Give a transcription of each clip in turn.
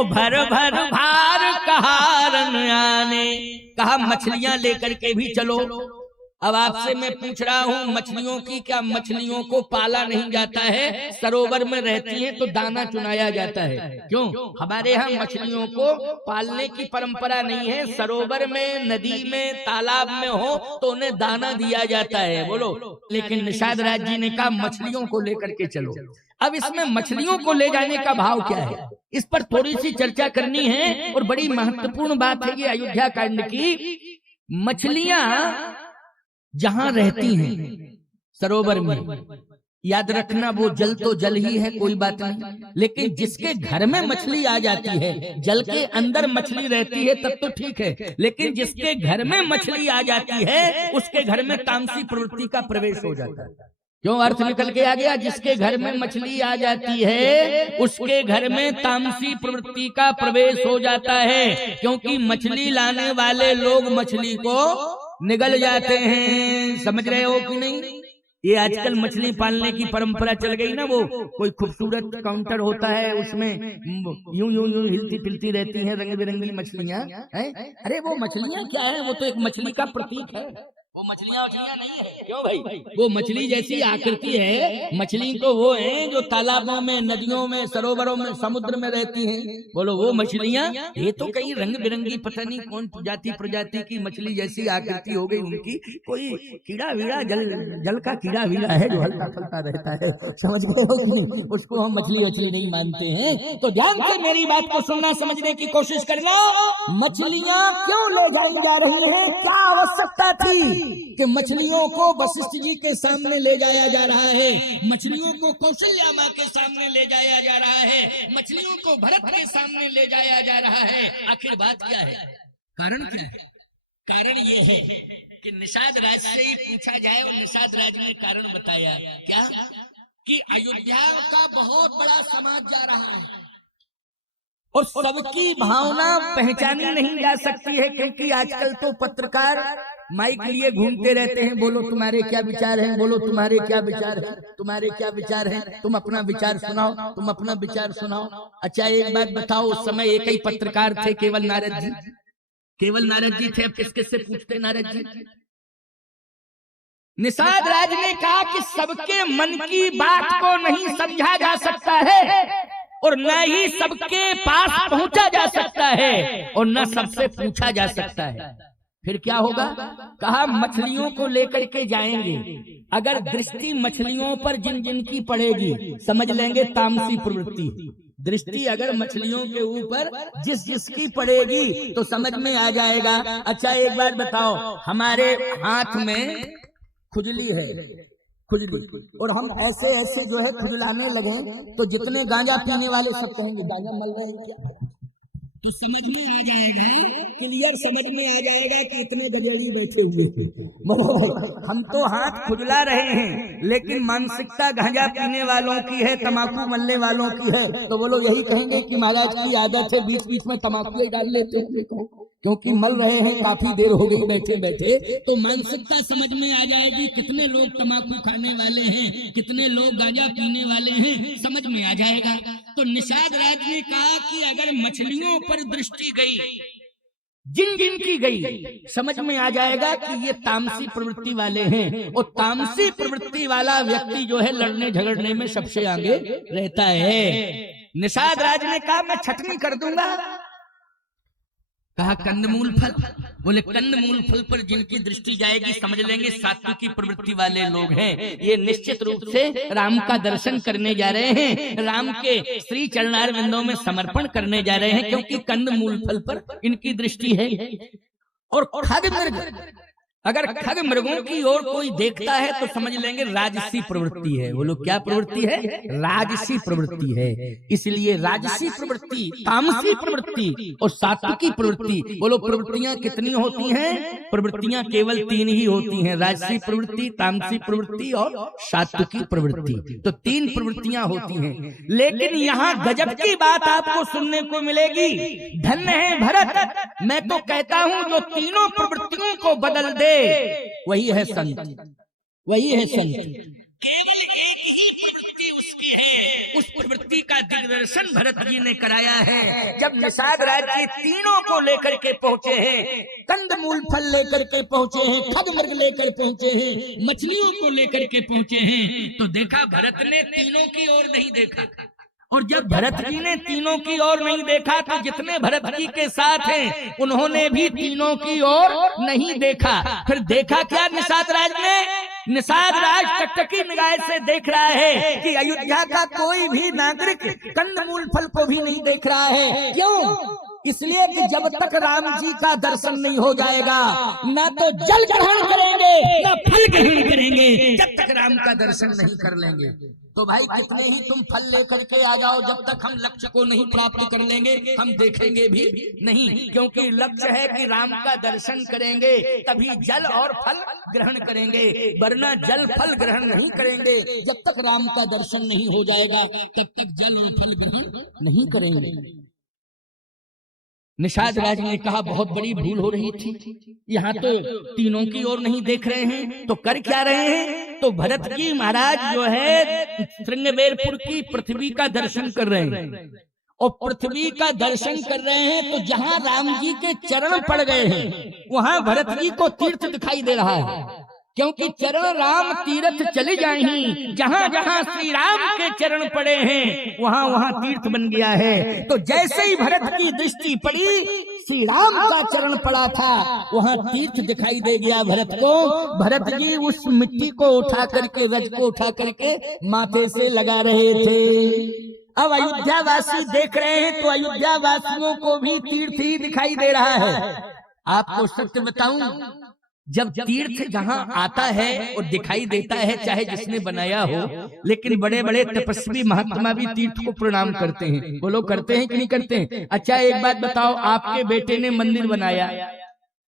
ओ भर भर भार कहारन आने, कहा मछलियां लेकर के भी चलो। अब आपसे मैं पूछ रहा हूं मछलियों की, क्या मछलियों को पाला नहीं जाता है? सरोवर में रहती हैं तो दाना चुनाया जाता है। क्यों? हमारे यहाँ मछलियों को पालने की परंपरा नहीं है। सरोवर में, नदी में, तालाब में हो तो उन्हें दाना दिया जाता है। बोलो। लेकिन निषाद राज जी ने कहा मछलियों को लेकर के चलो। अब इसमें मछलियों को ले जाने का भाव क्या है, इस पर थोड़ी सी चर्चा करनी है। और बड़ी महत्वपूर्ण बात है ये अयोध्या कांड की। मछलियां जहां रहती हैं सरोवर में, याद रखना वो जल तो जल ही है, कोई बात नहीं। लेकिन जिसके घर में मछली आ जाती है, जल के अंदर मछली रहती है तब तो ठीक है, लेकिन जिसके घर में मछली आ जाती है उसके घर में तामसी प्रवृत्ति का प्रवेश हो जाता है। क्यों? अर्थ निकल के आ गया। जिसके घर में मछली आ जाती है उसके घर में तामसी प्रवृत्ति का प्रवेश हो जाता है, क्योंकि मछली लाने वाले लोग मछली को निगल जाते हैं। समझ रहे हो कि नहीं? ये आजकल मछली पालने की परंपरा चल गई ना, वो कोई खूबसूरत काउंटर होता है, उसमें यूं यूं यूं हिलती फिरती रहती हैं रंग बिरंगी मछलियां हैं। अरे वो मछलियां क्या है, वो तो एक मछली का प्रतीक है। वो मछलियां नहीं है। क्यों भाई? वो मछली जैसी आकृति है। मछली तो वो है जो तालाबों में, नदियों में, सरोवरों में, समुद्र में रहती हैं। बोलो वो मछलियां। ये तो कई रंग बिरंगी पता नहीं कौन प्रजाति की मछली जैसी आकृति हो गई उनकी। कोई कीड़ा वीड़ा, जल का कीड़ा वीड़ा है जो हल्का फलता रहता है। समझ गए हो कि नहीं? उसको हम मछली नहीं मानते हैं। तो ध्यान से मेरी बात को सुनना, समझने की कोशिश करना। मछलियां क्यों ले जाई जा रही हैं? क्या आवश्यकता थी कि मछलियों को वशिष्ठ जी के सामने ले जाया जा रहा है, मछलियों को कौशल्या माँ के सामने ले जाया जा रहा है, मछलियों को भरत के सामने ले जाया जा रहा है? आखिर बात क्या है? कारण क्या है? कारण ये है कि निषाद राज से ही पूछा जाए और निषाद राज ने कारण बताया। क्या? कि अयोध्या का बहुत बड़ा समाज जा रहा है और सबकी भावना पहचानी नहीं जा सकती है, क्योंकि आजकल तो पत्रकार माइक लिए घूमते रहते हैं। बोलो तुम्हारे क्या विचार हैं, बोलो तुम्हारे क्या विचार हैं, तुम्हारे क्या विचार हैं, तुम अपना विचार सुनाओ, तुम अपना विचार सुनाओ। अच्छा एक बात बताओ, उस समय एक ही पत्रकार थे, केवल नारद जी। केवल नारद जी थे। अब किस किस से पूछते नारद जी? निषाद राज ने कहा कि सबके मन की बात को नहीं समझा जा सकता है और न ही सबके पास पहुंचा जा सकता है और न सबसे पूछा जा सकता है। फिर क्या होगा? कहा मछलियों को लेकर के जाएंगे, अगर दृष्टि मछलियों पर जिन जिन की पड़ेगी समझ लेंगे तामसी प्रवृत्ति। दृष्टि अगर मछलियों के ऊपर जिस जिसकी पड़ेगी तो समझ में आ जाएगा। अच्छा एक बात बताओ, हमारे हाथ में खुजली है, खुजली, और हम ऐसे ऐसे जो है खुजलाने लगे तो जितने गांजा पीने वाले सब कहेंगे गांजा मल रहे हैं क्या? तो समझ में आ जाएगा, क्लियर समझ में आ जाएगा कि इतने गजेड़ी बैठे हुए थे। हम तो हाथ खुजला रहे हैं लेकिन मानसिकता गांजा पीने वालों की है, तमाकू मलने वालों की है। तो बोलो यही कहेंगे कि महाराज की आदत है बीच बीच में तमाकू ही डाल लेते हैं, क्योंकि मल रहे हैं, काफी देर हो गई बैठे बैठे। तो मानसिकता समझ में आ जाएगी, कितने लोग तमाकू खाने वाले हैं, कितने लोग गांजा पीने वाले हैं, समझ में आ जाएगा। तो निषाद राज ने कहा कि अगर मछलियों पर दृष्टि गई, जिन जिन की गई, समझ में आ जाएगा कि ये तामसी प्रवृत्ति वाले हैं। और तामसी प्रवृत्ति वाला व्यक्ति जो है लड़ने झगड़ने में सबसे आगे रहता है। निषाद राज ने कहा मैं छटनी कर दूंगा। कहा कंदमूल फल? बोले कंदमूल फल पर जिनकी दृष्टि जाएगी समझ लेंगे सात्विकी प्रवृत्ति वाले लोग हैं। ये निश्चित रूप से राम का दर्शन करने जा रहे हैं, राम के श्री चरणार बिंदों में समर्पण करने जा रहे हैं, क्योंकि कंदमूल फल पर इनकी दृष्टि है। और खग मृग, अगर खग मृगों की ओर कोई देखता है तो समझ लेंगे राजसी प्रवृत्ति है। बोलो क्या प्रवृत्ति है? राजसी प्रवृत्ति है। इसलिए राजसी प्रवृत्ति, तामसी प्रवृत्ति और सात्विकी प्रवृत्ति। बोलो प्रवृत्तियां कितनी होती हैं? प्रवृत्तियां केवल 3 ही होती हैं, राजसी प्रवृत्ति, तामसी प्रवृत्ति और सात्विकी प्रवृत्ति। तो 3 प्रवृत्तियां होती हैं। लेकिन यहाँ गजब की बात आपको सुनने को मिलेगी। धन्य है भरत, मैं तो कहता हूं जो तीनों प्रवृत्तियों को बदल दे वही है संत, वही है संत। केवल एक ही प्रवृत्ति उसकी है, उस प्रवृत्ति विभूति का दिग्दर्शन भरत जी ने कराया है। जब निषाद राज जी तीनों को लेकर के पहुंचे हैं, कंदमूल फल लेकर के पहुंचे हैं, खगमृग लेकर पहुंचे हैं, मछलियों को लेकर के पहुंचे हैं, तो देखा भरत ने तीनों की ओर नहीं देखा। और जब भरत जी ने तीनों की ओर नहीं देखा तो जितने भरत जी के साथ हैं उन्होंने भी तीनों की ओर नहीं देखा। फिर देखा क्या निषाद राज ने? निषाद राज टकटकी निगाह से देख रहा है कि अयोध्या का कोई भी नागरिक कंदमूल फल को भी नहीं देख रहा है। क्यों? इसलिए कि जब तक राम जी का दर्शन नहीं हो जाएगा, ना तो जल ग्रहण करेंगे ना फल ग्रहण करेंगे, जब तक राम का दर्शन नहीं कर लेंगे। तो भाई कितने ही तुम फल लेकर के आ जाओ, जब तक हम लक्ष्य को नहीं प्राप्त कर लेंगे हम देखेंगे भी नहीं, क्योंकि लक्ष्य है कि राम का दर्शन करेंगे तभी जल और फल ग्रहण करेंगे, वरना जल फल ग्रहण नहीं करेंगे। जब तक राम का दर्शन नहीं हो जाएगा तब तक जल और फल ग्रहण नहीं करेंगे। निषाद राज ने कहा बहुत बड़ी भूल हो रही थी, यहाँ तो तीनों की ओर नहीं देख रहे हैं तो कर क्या रहे हैं? तो भरत जी महाराज जो है श्रृंगवेरपुर की पृथ्वी का दर्शन कर रहे हैं, और पृथ्वी का दर्शन कर रहे हैं तो जहाँ राम जी के चरण पड़ गए हैं वहाँ भरत जी को तीर्थ दिखाई दे रहा है, क्योंकि चरण राम तीर्थ चले जाए ही, जहाँ जहाँ श्री राम के चरण पड़े हैं वहाँ वहाँ तीर्थ बन गया है। तो जैसे ही भरत की दृष्टि पड़ी, श्री राम का चरण पड़ा था, वहाँ तीर्थ दिखाई दे गया भरत को। भरत जी उस मिट्टी को उठा करके, रज को उठा करके माथे से लगा रहे थे। अब अयोध्या वासी देख रहे हैं तो अयोध्या वासियों को भी तीर्थ ही दिखाई दे रहा है। आपको सत्य बताऊं, जब तीर्थ जहाँ आता है और दिखाई देता है, चाहे जिसने बनाया हो, लेकिन बड़े बड़े तपस्वी महात्मा भी तीर्थ को प्रणाम करते हैं। वो लोग करते हैं कि नहीं करते हैं? अच्छा एक बात बताओ, आपके बेटे ने मंदिर बनाया,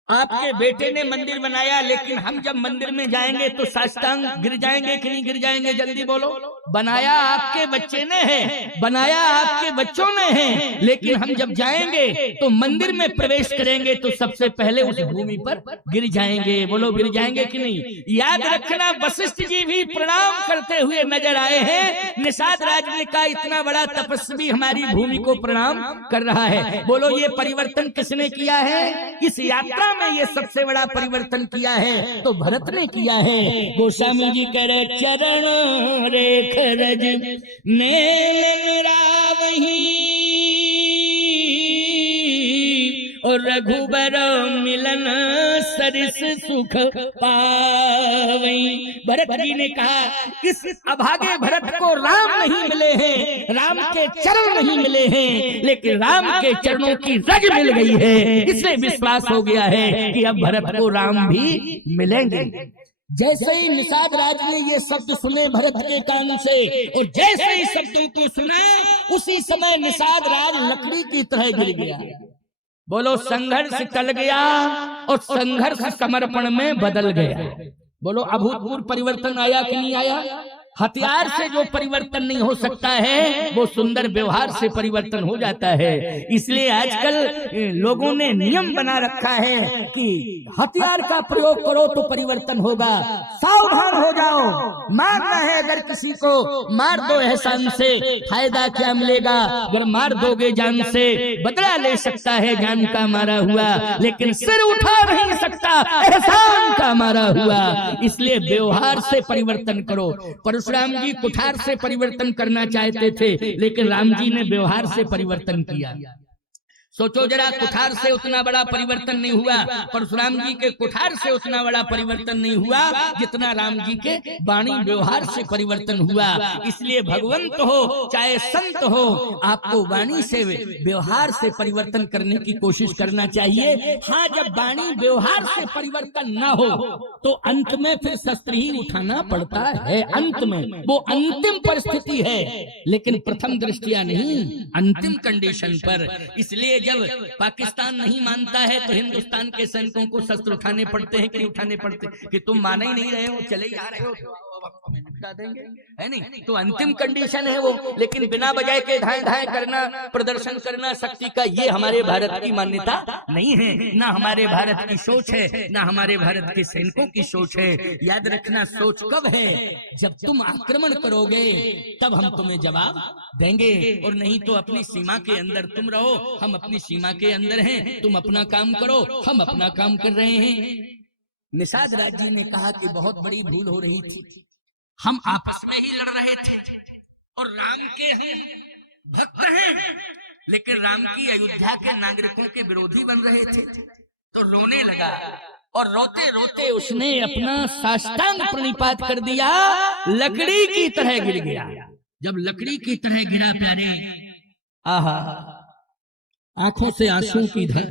आपके बेटे ने मंदिर बनाया, लेकिन हम जब मंदिर में जाएंगे तो साष्टांग गिर जाएंगे कि नहीं गिर जाएंगे? जल्दी बोलो। बनाया आपके बच्चे ने है, बनाया आपके बच्चों ने है, लेकिन हम जब जाएंगे तो मंदिर में प्रवेश करेंगे तो सबसे पहले उस भूमि पर गिर जाएंगे। बोलो गिर जाएंगे कि नहीं? याद रखना, वशिष्ठ जी भी प्रणाम करते हुए नजर आए हैं। निषाद राज ने कहा इतना बड़ा तपस्वी हमारी भूमि को प्रणाम कर रहा है। बोलो ये परिवर्तन किसने किया है? इस यात्रा में ये सबसे बड़ा परिवर्तन किया है तो भरत ने किया है। गोस्वामी जी कह रहे चरण रेख रज नेल रावही और रघुबर मिलन सरिस सुख पावई। भरत जी ने कहा इस अभागे भरत को राम नहीं मिले हैं, राम के चरण नहीं मिले हैं, लेकिन राम के चरणों की रज मिल गई है। इसलिए विश्वास हो गया है कि अब भरत को राम भी मिलेंगे। जैसे ही निषाद राज ने ये शब्द सुने भरत के कान से, और जैसे ही शब्दों को सुना उसी समय निषाद राज लकड़ी की तरह गिर गया। बोलो संघर्ष टल गया और संघर्ष समर्पण में बदल गया। बोलो अभूतपूर्व परिवर्तन आया कि नहीं आया? हथियार से जो परिवर्तन नहीं हो सकता है वो सुंदर व्यवहार से परिवर्तन हो जाता है। इसलिए आजकल लोगों ने नियम बना रखा है कि हथियार का प्रयोग करो तो परिवर्तन होगा। सावधान हो जाओ, मारना है अगर किसी को मार दो एहसान से, फायदा क्या मिलेगा? अगर मार दोगे जान से बदला ले सकता है जान का मारा हुआ, लेकिन सिर उठा नहीं सकता एहसान का मारा हुआ। इसलिए व्यवहार से परिवर्तन करो। परशुराम जी कुठार से परिवर्तन करना चाहते थे, लेकिन राम जी ने व्यवहार से परिवर्तन किया। सोचो जरा, कुठार से उतना बड़ा परिवर्तन नहीं हुआ, परशुराम जी के कुठार से उतना बड़ा परिवर्तन नहीं हुआ जितना राम जी के वाणी व्यवहार से परिवर्तन हुआ। इसलिए भगवंत हो चाहे संत हो, आपको वाणी से व्यवहार से परिवर्तन करने की कोशिश करना चाहिए। हाँ, जब वाणी व्यवहार से परिवर्तन ना हो तो अंत में फिर शस्त्र ही उठाना पड़ता है। अंत में वो अंतिम परिस्थिति है, लेकिन प्रथम दृष्टिया नहीं, अंतिम कंडीशन पर। इसलिए जब पाकिस्तान नहीं मानता है तो हिंदुस्तान के सैनिकों को शस्त्र उठाने पड़ते हैं कि नहीं उठाने पड़ते? कि तुम माने ही नहीं रहे हो, चले जा रहे हो, अब हम तुम्हें निपटा देंगे, है नहीं? तो अंतिम कंडीशन है वो। लेकिन बिना बजाय के धाए धाए करना, प्रदर्शन करना शक्ति का, ये हमारे भारत की मान्यता नहीं है, ना हमारे भारत की सोच है, ना हमारे भारत के सैनिकों की सोच है। याद रखना, सोच कब है? जब तुम आक्रमण करोगे तब हम तुम्हें जवाब देंगे, और नहीं तो अपनी सीमा के अंदर तुम रहो, हम अपनी सीमा के अंदर हैं, तुम अपना काम करो, हम अपना काम कर रहे हैं। निषाद राज जी ने कहा कि बहुत बड़ी भूल हो रही थी, हम आपस में ही लड़ रहे थे और राम के हम भक्त हैं, लेकिन राम की अयोध्या के नागरिकों के विरोधी बन रहे थे। तो रोने लगा और रोते रोते उसने अपना साष्टांग प्रणिपात कर दिया, लकड़ी की तरह गिर गया। जब लकड़ी की तरह गिरा प्यारे, आहा, आंखों से आंसू की धार।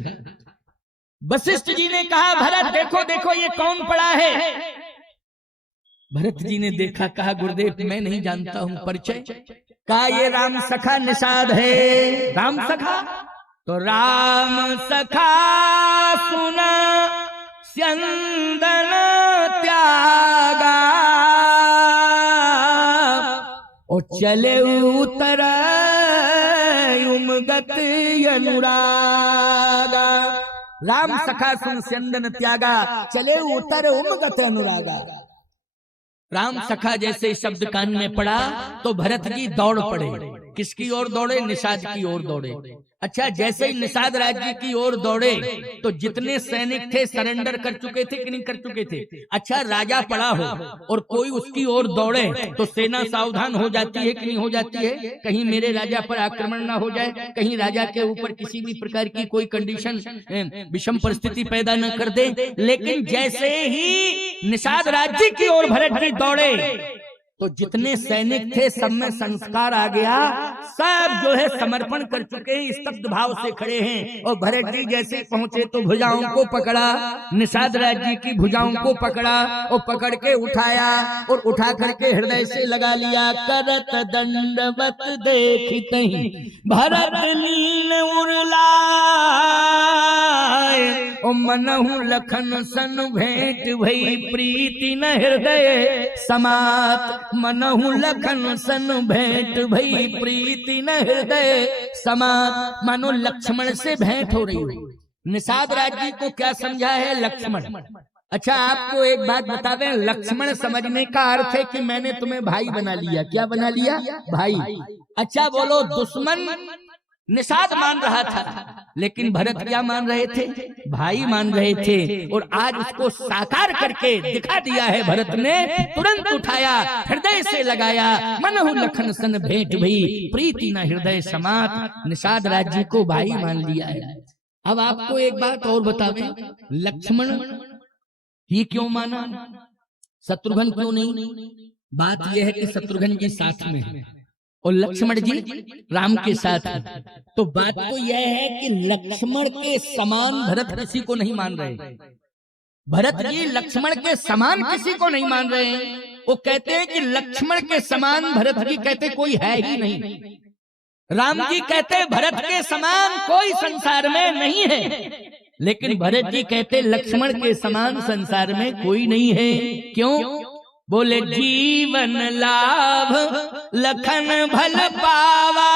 वशिष्ठ जी ने कहा, भरत देखो देखो ये कौन पड़ा है? भरत जी ने देखा, कहा गुरुदेव मैं नहीं जानता हूं, परिचय? कहा ये राम सखा निषाद है। राम सखा? तो राम सखा सुना स्यंदन त्यागा, और चले उतर उमगत अनुरागा। राम सखा सुन स्यंदन त्यागा, चले उतर उमगत अनुरागा। राम सखा जैसे शब्द कान में पड़ा तो भरत जी दौड़ पड़े। किसकी ओर दौड़े? निषाद की ओर दौड़े। अच्छा, जैसे ही निषाद राज्य की ओर दौड़े तो जितने सैनिक थे सरेंडर कर चुके थे कि नहीं कर चुके थे? अच्छा, राजा पड़ा हो और कोई उसकी ओर दौड़े तो सेना सावधान हो जाती है कि नहीं हो जाती है? कहीं मेरे राजा पर आक्रमण ना हो जाए, कहीं राजा के ऊपर किसी भी प्रकार की कोई कंडीशन विषम परिस्थिति पैदा न कर दे। लेकिन जैसे ही निषाद राज्य की ओर भरत जी दौड़े तो जितने सैनिक थे सब में संस्कार आ गया, सब जो है समर्पण कर चुके हैं, स्तब्ध भाव से खड़े हैं। और भरत जी जैसे पहुंचे तो भुजाओं को पकड़ा, निषाद राज जी की भुजाओं को पकड़ा और पकड़ के उठाया और उठा करके हृदय से लगा लिया। करत दंडवत देखितहि भरत लीन उरलाए, ओ मनहु लखन सन भेंट भई प्रीति न हृदय समात। मनहु लखन सन भेंट भई प्रीति न हृदय समात। मानो लक्ष्मण से भेंट हो रही हो। निषाद राज जी को क्या समझा है? लक्ष्मण। अच्छा, आपको एक बात बता दें, लक्ष्मण समझने का अर्थ है कि मैंने तुम्हें भाई बना लिया। क्या बना लिया? भाई। अच्छा बोलो, दुश्मन निषाद मान रहा था, लेकिन भरत क्या मान रहे थे? भाई मान रहे थे। और आज उसको साकार करके दिखा दिया है भरत ने। तुरंत उठाया, हृदय से लगाया। मनहु लखन सन भेंट भई प्रीति न हृदय समात। निषाद राज्य को भाई मान लिया है। अब आपको एक बात और बतावे, लक्ष्मण ही क्यों माना, शत्रुघ्न क्यों नहीं? बात यह है कि शत्रुघ्न जी साथ में है और लक्ष्मण जी राम के साथ है। तो बात तो यह है कि लक्ष्मण के समान भरत किसी को नहीं मान रहे। भरत जी लक्ष्मण के समान किसी को नहीं मान रहे हैं। वो कहते हैं कि लक्ष्मण के समान भरत जी कहते कोई है ही नहीं। राम जी कहते भरत के समान कोई संसार में नहीं है, लेकिन भरत जी कहते लक्ष्मण के समान संसार में कोई नहीं है। क्यों? बोले जीवन लाभ लखन भल पावा,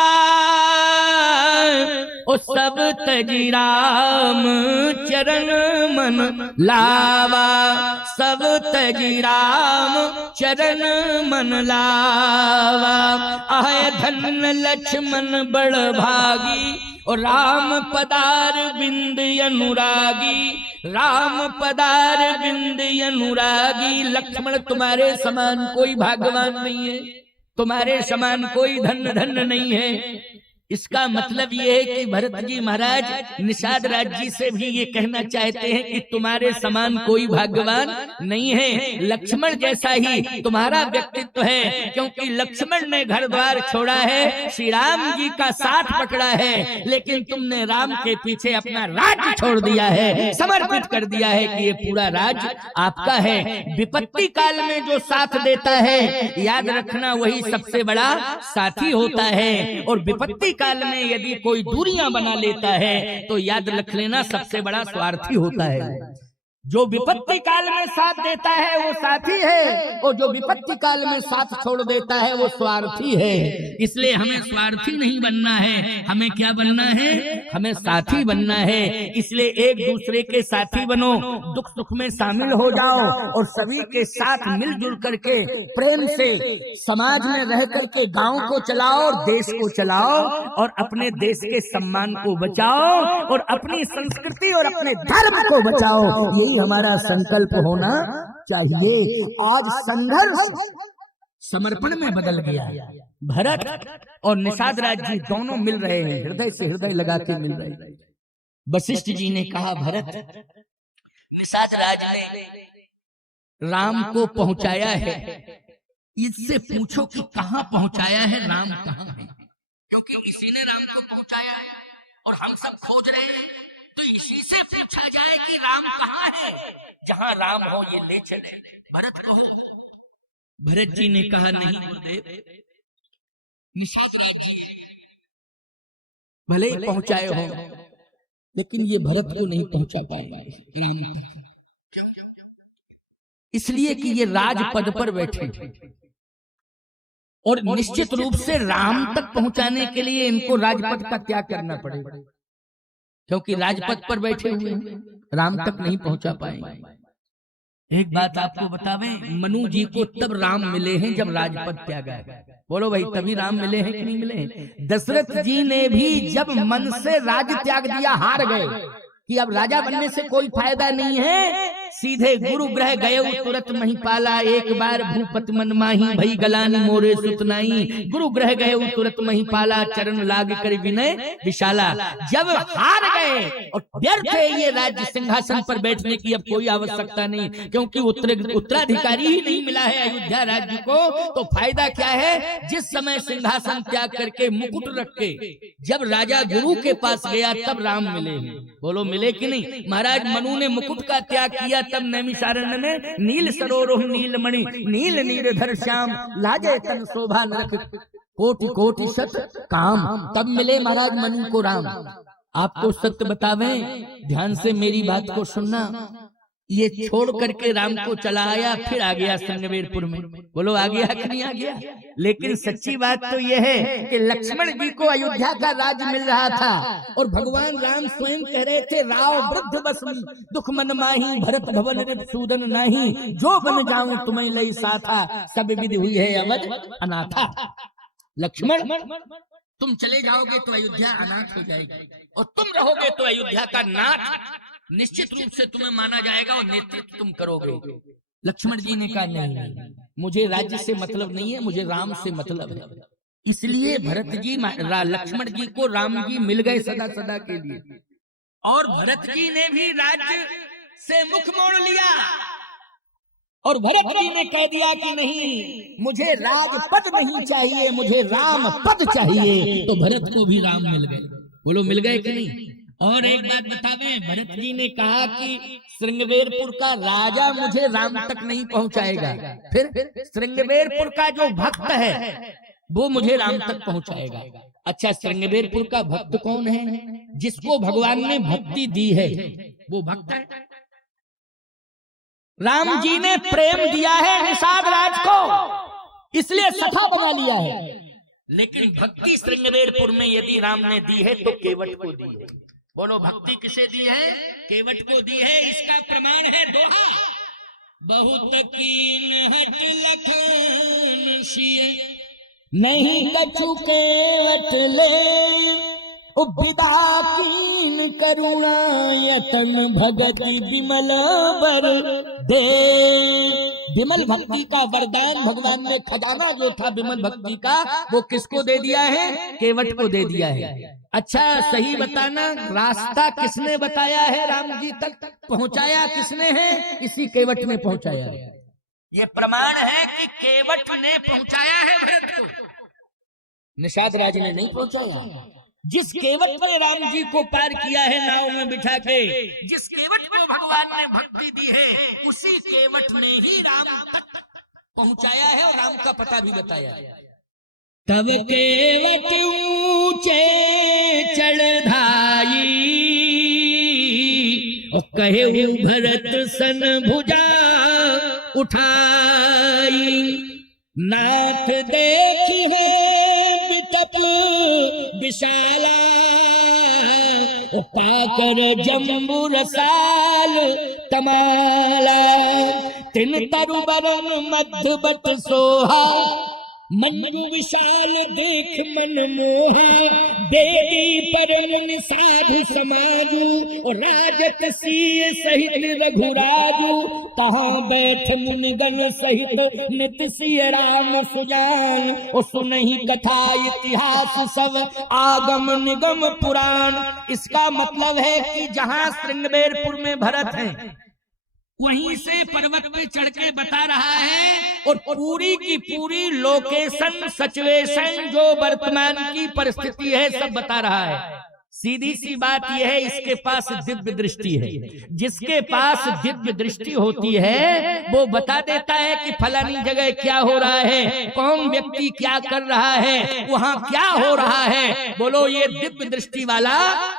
ओ सब तजी राम चरण मन लावा। सब तजी राम चरण मन लावा। आय धन लक्ष्मण बड़ भागी, और राम पदार बिंद अनुरागी। राम पदार बिंद अनुरागी। लक्ष्मण तुम्हारे समान कोई भाग्यवान नहीं है, तुम्हारे समान कोई धन नहीं है। इसका मतलब ये है कि भरत जी महाराज निषाद राज जी से भी ये कहना चाहते हैं कि तुम्हारे समान कोई भाग्यवान नहीं है। लक्ष्मण जैसा ही तुम्हारा व्यक्तित्व है, क्योंकि लक्ष्मण ने घर द्वार छोड़ा है, श्री राम जी का साथ पकड़ा है, लेकिन तुमने राम के पीछे अपना राज्य छोड़ दिया है, समर्पित कर दिया है कि ये पूरा राज्य आपका है। विपत्ति काल में जो साथ देता है, याद रखना वही सबसे बड़ा साथी होता है। और विपत्ति काल में यदि कोई दूरियां बना लेता है तो याद रख लेना सबसे बड़ा स्वार्थी होता है। जो विपत्ति काल में साथ देता है वो साथी है, और जो विपत्ति काल में साथ छोड़ देता है वो स्वार्थी है। इसलिए हमें स्वार्थी नहीं बनना है, हमें क्या बनना है, हमें साथी बनना है। इसलिए एक दूसरे के साथी बनो, दुख सुख में शामिल हो जाओ, और सभी के साथ मिलजुल करके प्रेम से समाज में रह करके गांव को चलाओ और देश को चलाओ, और अपने देश के सम्मान को बचाओ, और अपनी संस्कृति और अपने धर्म को बचाओ। यही हमारा संकल्प होना चाहिए। आज संघर्ष समर्पण में बदल गया। भरत और निषाद राज जी दोनों मिल रहे हैं, हृदय से हृदय लगा के मिल रहे हैं। वशिष्ठ जी ने कहा, भरत, निषाद राज ने राम को पहुंचाया है, इससे पूछो कि कहां पहुंचाया है, राम कहां है? क्योंकि इसी ने राम को पहुंचाया है और हम सब खोज रहे हैं, तो इसी से पूछा जाए कि राम कहाँ है। जहां राम हो ये ले चले, भरत कहो। भरत जी ने कहा, नहीं गुरुदेव, भले ही पहुंचाए हो, लेकिन ये भरत को नहीं पहुंचा पाएगा। इसलिए कि ये राजपद पर बैठे, और निश्चित रूप से राम तक पहुंचाने के लिए इनको राजपद का त्याग करना पड़ेगा, क्योंकि राजपद पर बैठे हुए राम तक नहीं पहुंचा पाएंगे। एक बात आपको बतावे, मनु जी को तब राम मिले हैं जब राजपद त्यागा है। बोलो भाई, तभी राम मिले हैं कि नहीं मिले हैं? दशरथ जी ने भी जब मन से राज त्याग दिया, हार गए कि अब राजा बनने से कोई फायदा नहीं है, सीधे गुरु ग्रह गए तुरंत महिपाला, एक बार भूपत मन माही भई गलानी मोरे सुतनाई। गुरु ग्रह गए तुरंत महिपाला, चरण लाग कर विनय विशाला। जब हार गए और व्यर्थ है ये राज्य सिंहासन पर बैठने की अब कोई आवश्यकता नहीं, क्योंकि उत्तराधिकारी ही नहीं मिला है अयोध्या राज्य को, तो फायदा क्या है? जिस समय सिंहासन त्याग करके मुकुट रख के जब राजा गुरु के पास गया तब राम मिले। बोलो मिले कि नहीं? महाराज मनु ने मुकुट का त्याग किया, तब नैमिषारण्य में नील सरोरुह नीलमणि नील नीरधर श्याम लाजे तन शोभा नरक कोटि कोटि शत काम, तब मिले महाराज मनु को राम। आपको सत्य बतावें, ध्यान से मेरी बात को सुनना, ये छोड़ करके राम को चला आया, फिर आ गया संगमेरपुर में। बोलो आ गया कि नहीं आ गया? लेकिन सच्ची बात तो यह है कि लक्ष्मण जी को अयोध्या का राज मिल रहा था, और भगवान राम स्वयं कह रहे थे, राव वृद्ध बस दुख मन माही भरत भवन रित सूदन नाही, जो बन जाऊं तुम्हें लई साथा, सब विधि हुई है अवध अनाथा। लक्ष्मण, तुम चले जाओगे तो अयोध्या अनाथ हो जाएगी, और तुम रहोगे तो अयोध्या का नाथ निश्चित रूप से तुम्हें माना जाएगा और नेतृत्व तुम करोगे। लक्ष्मण जी ने कहा, नहीं, मुझे राज्य से मतलब नहीं है, मुझे राम से मतलब है। इसलिए भरत जी लक्ष्मण जी को राम जी मिल गए सदा सदा के लिए, और भरत जी ने भी राज्य से मुख मोड़ लिया, और भरत जी ने कह दिया कि नहीं, मुझे राजपद नहीं चाहिए, मुझे राम पद चाहिए। तो भरत को भी राम मिल गए। बोलो मिल गए कि नहीं? और एक बात बतावे, भरत जी ने कहा कि श्रृंगवेरपुर का राजा मुझे राम तक नहीं पहुंचाएगा, फिर श्रृंगवेरपुर का जो भक्त है वो मुझे राम तक पहुंचाएगा। अच्छा, श्रृंगवेरपुर का भक्त कौन है? जिसको भगवान ने भक्ति दी है वो भक्त है। राम जी ने प्रेम दिया है निषाद राज को, इसलिए सखा बना लिया है। लेकिन भक्ति श्रृंगवेरपुर में यदि राम ने दी है तो केवट को दी है। बोलो भक्ति किसे दी है? केवट को दी है। इसका प्रमाण है दोहा, बहुत कीन हट लखन सिए नहीं कछु केवट ले, उबिदा कीन करुणा यतन भगति विमल बर दे। विमल भक्ति का वरदान भगवान ने, खजाना जो था विमल भक्ति का, वो किसको दे दिया है? केवट को दे दिया है। अच्छा सही बताना, रास्ता किसने बताया है? राम जी तक पहुंचाया किसने है? इसी केवट ने पहुंचाया है। ये प्रमाण है कि केवट ने पहुंचाया है भरत को, निषाद राज ने नहीं पहुंचाया। जिस केवट ने राम जी को पार किया है नाव में बिठा के, जिस केवट को भगवान ने भक्ति दी है, उसी केवट ने ही राम तक पहुंचाया है और राम का पता भी बताया है। तब केवट ऊंचे चढ़ाई कहे भरत सन भुजा उठाई, नाथ देखी है बिटप विशाला, पाकर जम्बू रसाल तमाला, तिन तरुबरन मध्य बट सोहा, मंजू विशाल देख मन मोहा, देवी परम साधु समाजू, राजत सीय सहित रघुराजू, कहाँ बैठ मुनिगण सहित नित सिय राम सुजान, और सुनहि कथा इतिहास सब आगम निगम पुराण। इसका मतलब है कि जहाँ श्रृंगबेरपुर में भरत है वहीं से पर्वत पे चढ़ के बता रहा है, और पूरी की पूरी लोकेशन सिचुएशन जो वर्तमान की परिस्थिति है सब बता रहा है। सीधी सी बात यह है, इसके पास दिव्य दृष्टि है। जिसके पास दिव्य दृष्टि होती है वो बता देता है कि फलानी जगह क्या हो रहा है, कौन व्यक्ति क्या कर रहा है, वहाँ क्या हो रहा है। बोलो, ये दिव्य दृष्टि वाला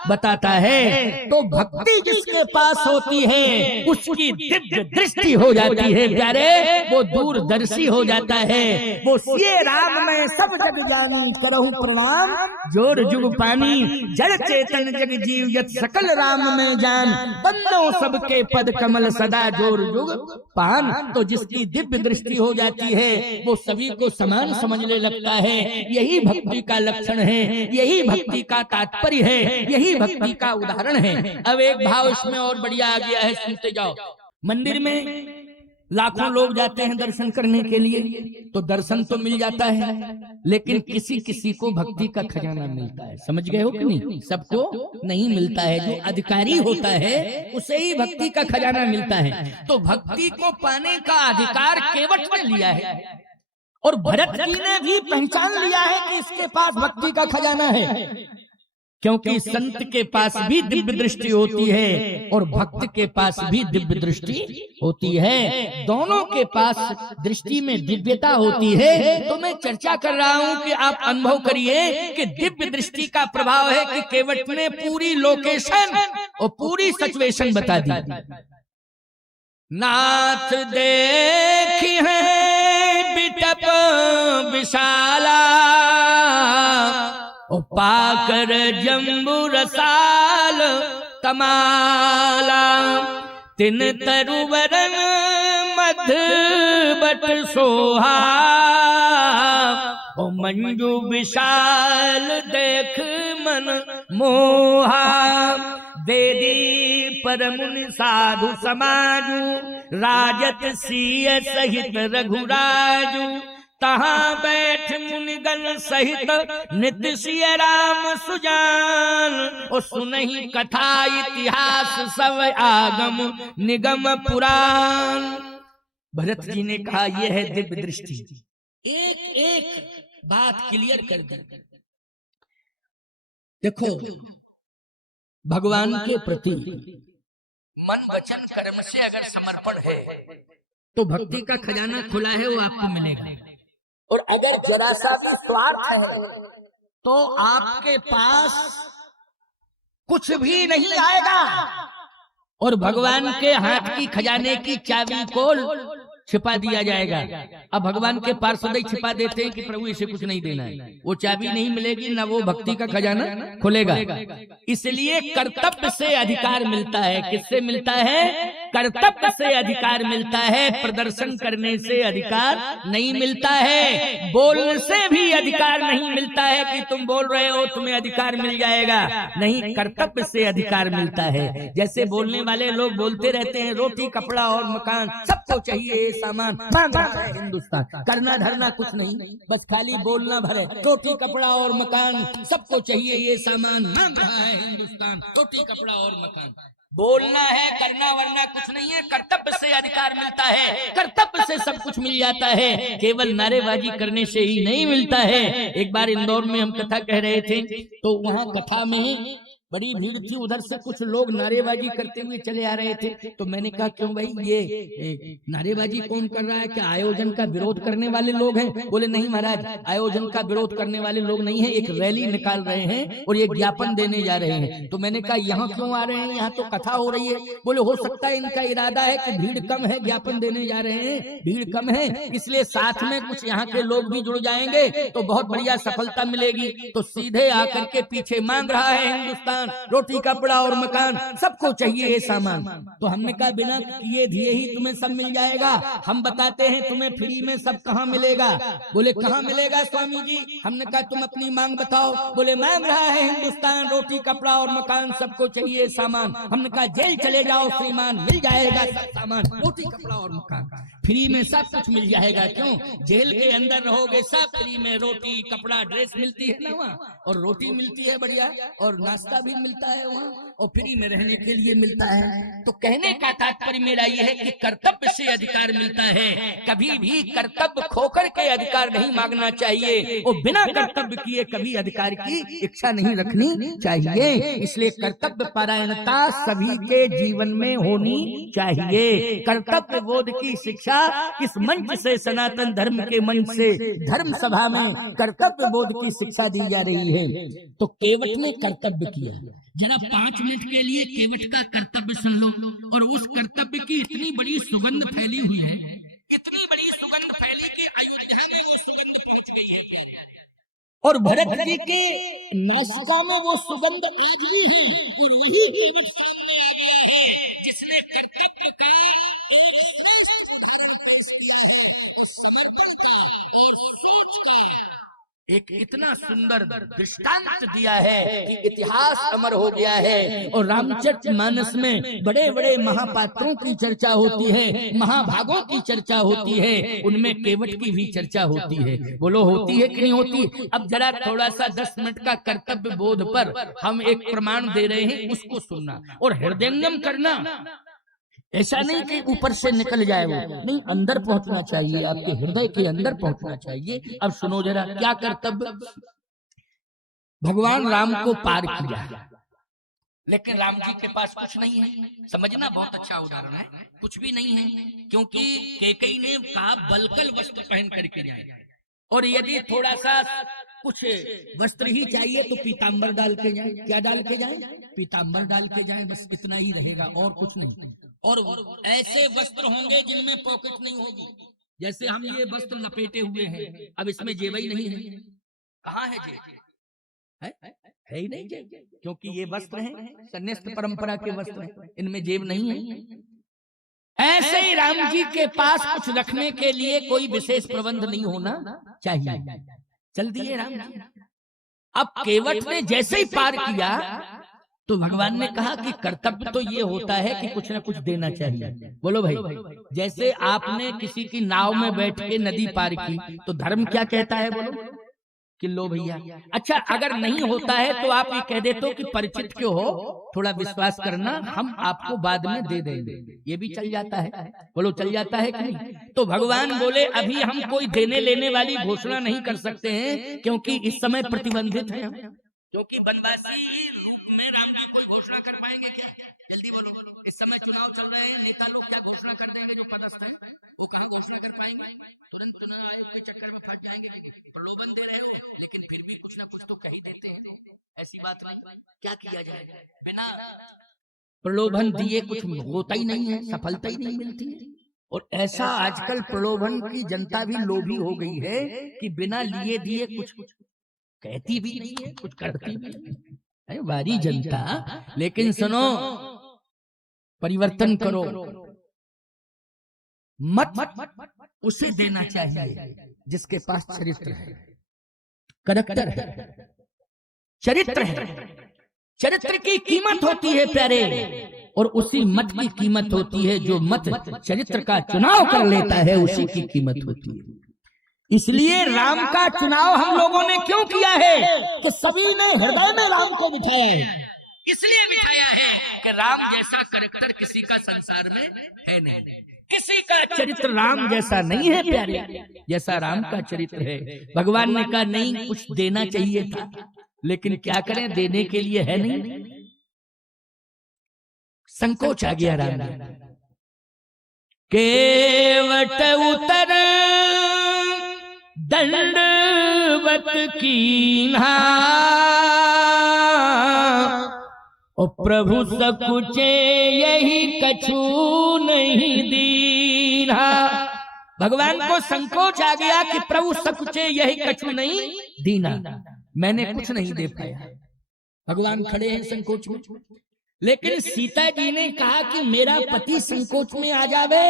बताता है। तो भक्ति जिसके पास होती है उसकी दिव्य दृष्टि हो जाती है प्यारे, वो दूरदर्शी हो जाता है। वो सिए राम में सब जग जानी, करहु प्रणाम जोर जुग पानी, जड़ चेतन जग जीव यत सकल राम में जान, बंदो सबके पद कमल सदा जोर जुग पान। तो जिसकी दिव्य दृष्टि हो जाती है वो सभी को समान समझने लगता है। यही भक्ति का लक्षण है, यही भक्ति का तात्पर्य है, यही भक्ति का उदाहरण है। अब एक भाव इसमें और बढ़िया आ गया है, सुनते जाओ। मंदिर में लाखों लोग जाते हैं दर्शन करने के लिए, तो दर्शन तो मिल जाता है, लेकिन किसी किसी को भक्ति का खजाना मिलता है। समझ गए हो कि नहीं? सबको नहीं मिलता है। जो अधिकारी होता है उसे ही भक्ति का खजाना मिलता है। तो भक्ति को पाने का अधिकार केवट ने लिया है, और भरत जी ने भी पहचान लिया है कि इसके पास भक्ति का खजाना है, क्योंकि संत के पास भी दिव्य दृष्टि होती है और भक्त के पास भी दिव्य दृष्टि होती है। दोनों के पास दृष्टि में दिव्यता होती है। तो मैं चर्चा कर रहा हूं कि आप अनुभव करिए कि दिव्य दृष्टि का प्रभाव है कि केवट ने पूरी लोकेशन और पूरी सिचुएशन बता दी। नाथ देखी है बिटप विशाला, ओ पाकर जम्बू रसाल तमाला, तिन तरुवरन मध्य बट सोहा, ओ मंजू विशाल देख मन मोहा, वेदी परमुनि साधु समाजू, राजत सीय सहित रघुराजू, तहाँ बैठ मुनिगण सहित नित सिय राम सुजान, और सुनहि कथा इतिहास सब आगम निगम पुराण। भरत जी ने कहा यह है दिव्य दृष्टि। एक एक बात क्लियर कर दी। देखो, भगवान के प्रति मन वचन कर्म से अगर समर्पण है तो भक्ति का खजाना खुला है, वो आपको मिलेगा। और अगर जरा सा भी स्वार्थ है तो आपके पास कुछ भी नहीं आएगा। और भगवान के हाथ की खजाने की चाबी को छिपा दिया जाएगा। अब भगवान के पार्षद छिपा देते हैं कि प्रभु इसे कुछ नहीं देना है, वो चाबी नहीं मिलेगी, ना वो भक्ति का खजाना खुलेगा। इसलिए कर्तव्य से अधिकार मिलता है। किससे मिलता है? कर्तव्य से अधिकार मिलता है, प्रदर्शन करने से अधिकार नहीं मिलता है। बोलने से भी अधिकार नहीं मिलता है कि तुम बोल रहे हो तुम्हें अधिकार मिल जाएगा, नहीं, कर्तव्य से अधिकार मिलता है। जैसे बोलने वाले लोग बोलते रहते हैं रोटी कपड़ा और मकान सबको चाहिए, सामान मांग रहा है हिंदुस्तान, करना धरना कुछ नहीं, बस खाली बोलना भर है। रोटी कपड़ा और मकान सबको चाहिए, ये सामान मांग रहा है हिंदुस्तान, रोटी कपड़ा और मकान। बोलना है, करना वरना कुछ नहीं है। कर्तव्य से अधिकार मिलता है, कर्तव्य से सब कुछ मिल जाता है, केवल नारेबाजी करने से ही नहीं मिलता है। एक बार इंदौर में हम कथा कह रहे थे, तो वहाँ कथा में बड़ी भीड़ थी, उधर से कुछ लोग नारेबाजी करते हुए चले आ रहे थे। तो मैंने कहा क्यों भाई, ये नारेबाजी कौन कर रहा है? क्या आयोजन का विरोध करने वाले लोग हैं? बोले नहीं महाराज, आयोजन का विरोध करने वाले लोग नहीं है, एक रैली निकाल रहे हैं और ये ज्ञापन देने जा रहे हैं। तो मैंने कहा यहाँ क्यों आ रहे हैं? यहाँ तो कथा हो रही है। बोले हो सकता है इनका इरादा है कि भीड़ कम है, ज्ञापन देने जा रहे हैं, भीड़ कम है, इसलिए साथ में कुछ यहाँ के लोग भी जुड़ जाएंगे तो बहुत बढ़िया सफलता मिलेगी। तो सीधे आकर के पीछे मांग रहा है हिंदुस्तान रोटी कपड़ा और मकान, सबको चाहिए ये सामान। तो हमने कहा बिना किए दिए ही तुम्हें सब मिल जाएगा, हम बताते हैं तुम्हें फ्री में सब कहाँ मिलेगा। बोले कहाँ मिलेगा स्वामी जी? हमने कहा तुम अपनी मांग बताओ। बोले मांग रहा है हिंदुस्तान रोटी कपड़ा और मकान, सबको चाहिए सामान। हमने कहा जेल चले जाओ श्रीमान, मिल जाएगा सब सामान, रोटी कपड़ा और मकान फ्री में सब कुछ मिल जाएगा। क्यों? जेल के अंदर रहोगे सब फ्री में, रोटी कपड़ा ड्रेस मिलती है ना वहाँ, और रोटी मिलती है बढ़िया, और नाश्ता भी मिलता है वहाँ, और फ्री में रहने के लिए मिलता है। तो कहने का तात्पर्य मेरा यह है कि कर्तव्य से अधिकार मिलता है, कभी भी कर्तव्य खोकर के अधिकार नहीं मांगना चाहिए, और बिना कर्तव्य किए कभी अधिकार की इच्छा नहीं रखनी चाहिए। इसलिए कर्तव्य परायणता सभी के जीवन में होनी चाहिए। कर्तव्य बोध की शिक्षा इस मंच से, सनातन धर्म के मंच से धर्म सभा में कर्तव्य बोध की शिक्षा दी जा रही है। तो केवट ने कर्तव्य किया। जरा 5 मिनट के लिए केवट का कर्तव्य सुन लो, और उस कर्तव्य की इतनी बड़ी सुगंध फैली हुई है, इतनी बड़ी सुगंध फैली कि अयोध्या में वो सुगंध पहुंच गई है, और भरत जी के नासिका में वो सुगंध आज भी है। जिसने एक इतना सुंदर दृष्टांत दिया है कि इतिहास अमर हो गया है। और रामचरितमानस में बड़े बड़े महापात्रों की चर्चा होती है, महाभागों की चर्चा होती है, उनमें केवट की भी चर्चा होती है। बोलो होती है कि नहीं होती? अब जरा थोड़ा सा 10 मिनट का कर्तव्य बोध पर हम एक प्रमाण दे रहे हैं, उसको सुनना और हृदयंगम करना। ऐसा नहीं कि ऊपर से निकल जाए वो, नहीं, अंदर पहुंचना चाहिए, आपके हृदय के अंदर पहुंचना चाहिए। अब सुनो जरा, क्या कर्तव्य? भगवान राम को पार किया, लेकिन राम जी के पास कुछ नहीं है। समझना, बहुत अच्छा उदाहरण है, कुछ भी नहीं है, क्योंकि कैकेयी ने कहा बलकल वस्त्र पहन करके जाए, और यदि थोड़ा सा कुछ वस्त्र ही चाहिए तो पीताम्बर डाल के जाए। क्या डाल के जाए? पीताम्बर डाल के जाए, बस इतना ही रहेगा और कुछ नहीं। और ऐसे वस्त्र होंगे जिनमें पॉकेट नहीं होगी, जैसे हम ये वस्त्र लपेटे हुए हैं, अब इसमें जेब ही नहीं है। कहाँ है जेब? है ही नहीं जेब, क्योंकि ये वस्त्र हैं, सन्यास्त परंपरा के वस्त्र हैं, इनमें जेब नहीं है। ऐसे ही राम जी के पास कुछ रखने के लिए कोई विशेष प्रबंध नहीं होना चाहिए। चल दिए राम जी। अब केवट ने जैसे ही पार किया तो भगवान ने कहा कि कर्तव्य तो ये होता है कि कुछ ना कुछ देना चाहिए। बोलो भाई, जैसे आपने किसी की नाव में बैठ के नदी पार की तो धर्म क्या कहता है? बोलो कि लो भैया। अच्छा, अगर नहीं होता है तो आप ये कह देते हो कि परिचित क्यों हो, थोड़ा विश्वास करना, हम आपको बाद में दे देंगे, ये भी चल जाता है। बोलो चल जाता है कि नहीं? तो भगवान बोले अभी हम कोई देने लेने वाली घोषणा नहीं कर सकते हैं, क्योंकि इस समय प्रतिबंधित है। क्योंकि वनवासी रूप में राम जी कोई घोषणा कर पाएंगे क्या? जल्दी बोलो, इस समय चुनाव चल रहे हैं, नेता लोग क्या घोषणा कर देंगे? जो पदस्थ है वो कहीं घोषणा कर पाएंगे? तुरंत चुनाव आयोग के चक्कर में फंस जाएंगे। प्रलोभन दे रहे हो, लेकिन फिर भी कुछ ना कुछ तो कह ही देते हैं। ऐसी बात नहीं, क्या किया जाए? बिना प्रलोभन दिए कुछ होता ही नहीं है, सफलता ही नहीं मिलती है। और ऐसा आजकल प्रलोभन की जनता भी लोभी हो गई है कि बिना लिए दिए कुछ कहती भी नहीं है, कुछ करती भी नहीं है। वारी जनता। लेकिन सुनो, परिवर्तन करो, मत उसे देना चाहिए जिसके पास चरित्र है, करैक्टर है, चरित्र है। चरित्र की कीमत होती है प्यारे, और उसी मत की कीमत होती है जो मत चरित्र का चुनाव कर लेता है, उसी की कीमत होती है। इसलिए राम का चुनाव हम लोगों ने क्यों किया है कि सभी ने हृदय में राम को बिठाया है। इसलिए बिठाया है कि राम जैसा करैक्टर किसी का संसार में है नहीं, किसी का चरित्र राम जैसा नहीं है प्यारे, जैसा राम का चरित्र है। भगवान ने कहा नहीं, कुछ देना चाहिए था, लेकिन क्या करें, देने के लिए है नहीं। संकोच आ गया राम जी। केवट उतर दंडवत कीन्हा, और प्रभु सकुचे यही कछु नहीं दीन्हा। भगवान को संकोच आ गया कि प्रभु सकुचे यही कछु नहीं दीना, मैंने कुछ नहीं दे पाया। भगवान खड़े हैं संकोच में, लेकिन सीता जी ने कहा कि मेरा पति संकोच में आ जावे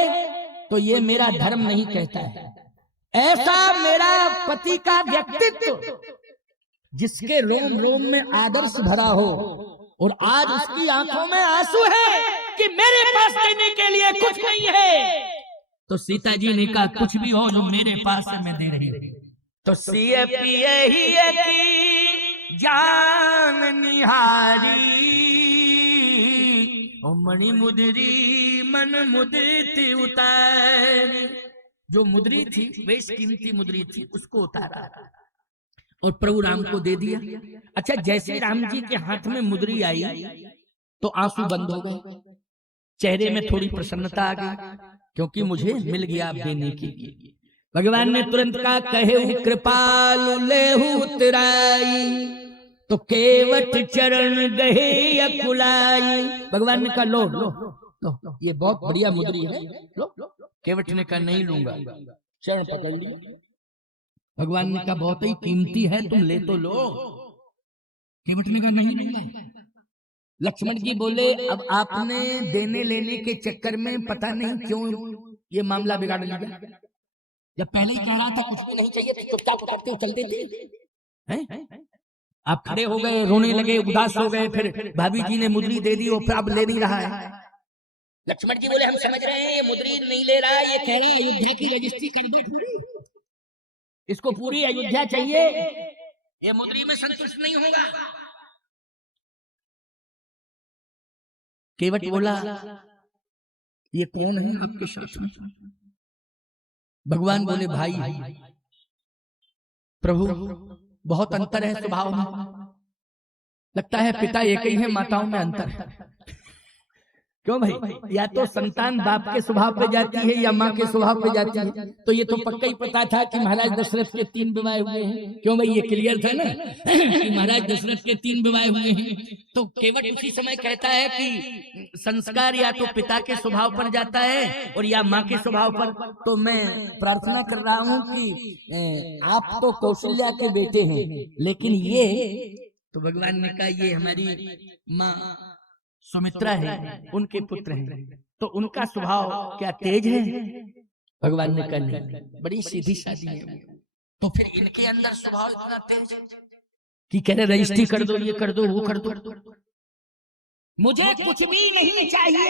तो ये मेरा धर्म नहीं कहता है। ऐसा मेरा पति का व्यक्तित्व जिसके रोम रोम में आदर्श भरा हो, और आज उसकी आंखों में आंसू है कि मेरे पास देने के लिए कुछ नहीं है। तो सीता जी ने कहा कुछ भी हो जो मेरे पास है मैं दे रही हूं। तो सिय पिय ही की जान निहारी, और मणि मुद्री मन मुद्रित उतारी। जो मुद्री थी बेश कीमती मुद्री थी, उसको उतारा और प्रभु राम को दे दिया। अच्छा, जैसे राम जी के हाथ में मुद्री आई तो आंसू बंद हो गए, चेहरे में थोड़ी प्रसन्नता आ गई, क्योंकि मुझे मिल गया आप देने के लिए। भगवान ने तुरंत कहा कहे कृपालु लेहु उतराई, तो केवट चरण गहे अकुलाई। भगवान ने कहा लो लो लो, ये बहुत बढ़िया मुद्री है, लो। केवट ने कहा नहीं लूंगा, चरण पकड़ लिया। भगवान ने कहा बहुत ही कीमती है, तुम ले तो लो। केवट ने कहा नहीं लूंगा। लक्ष्मण जी बोले अब आपने देने लेने के चक्कर में पता नहीं क्यों ये मामला बिगाड़ लिया। जब पहले ही कह रहा था कुछ भी नहीं चाहिए तो चुपचाप करते हो चलते थे। आप खड़े हो गए, रोने लगे, उदास हो गए, फिर भाभी जी ने मुद्री दे दी और फिर अब ले नहीं रहा है। लक्ष्मण जी बोले हम समझ रहे हैं ये मुद्री नहीं ले रहा, ये कह रहे हैं अयोध्या की रजिस्ट्री कर दो पूरी, इसको पूरी अयोध्या चाहिए, ये मुद्री में संतुष्ट नहीं होगा। केवट बोला ये कौन है आपके साथ में? भगवान बोले भाई प्रभु बहुत अंतर है स्वभाव में, लगता है पिता एक ही है माताओं में अंतर है। क्यों भाई, या तो संतान बाप के स्वभाव पे जाती है या माँ के स्वभाव पे जाती है। तो ये तो पक्का ही पता था कि महाराज दशरथ के 3 विवाह हुए हैं। क्यों भाई, ये क्लियर था ना कि महाराज दशरथ के 3 विवाह हुए हैं। तो केवट उसी समय कहता है कि संस्कार या तो पिता के स्वभाव पर जाता है और या माँ के स्वभाव पर। तो मैं प्रार्थना कर रहा हूँ कि आप तो कौशल्या के बेटे हैं, लेकिन ये तो भगवान ने कहा ये हमारी माँ सुमित्रा है, उनके पुत्र हैं, तो उनका स्वभाव क्या तेज है? भगवान ने कहा नहीं, बड़ी सीधी सादी है। तो फिर इनके अंदर स्वभाव इतना तेज कि कह रहे रजिस्ट्री कर दो, ये कर दो, वो कर दो, मुझे कुछ भी नहीं चाहिए।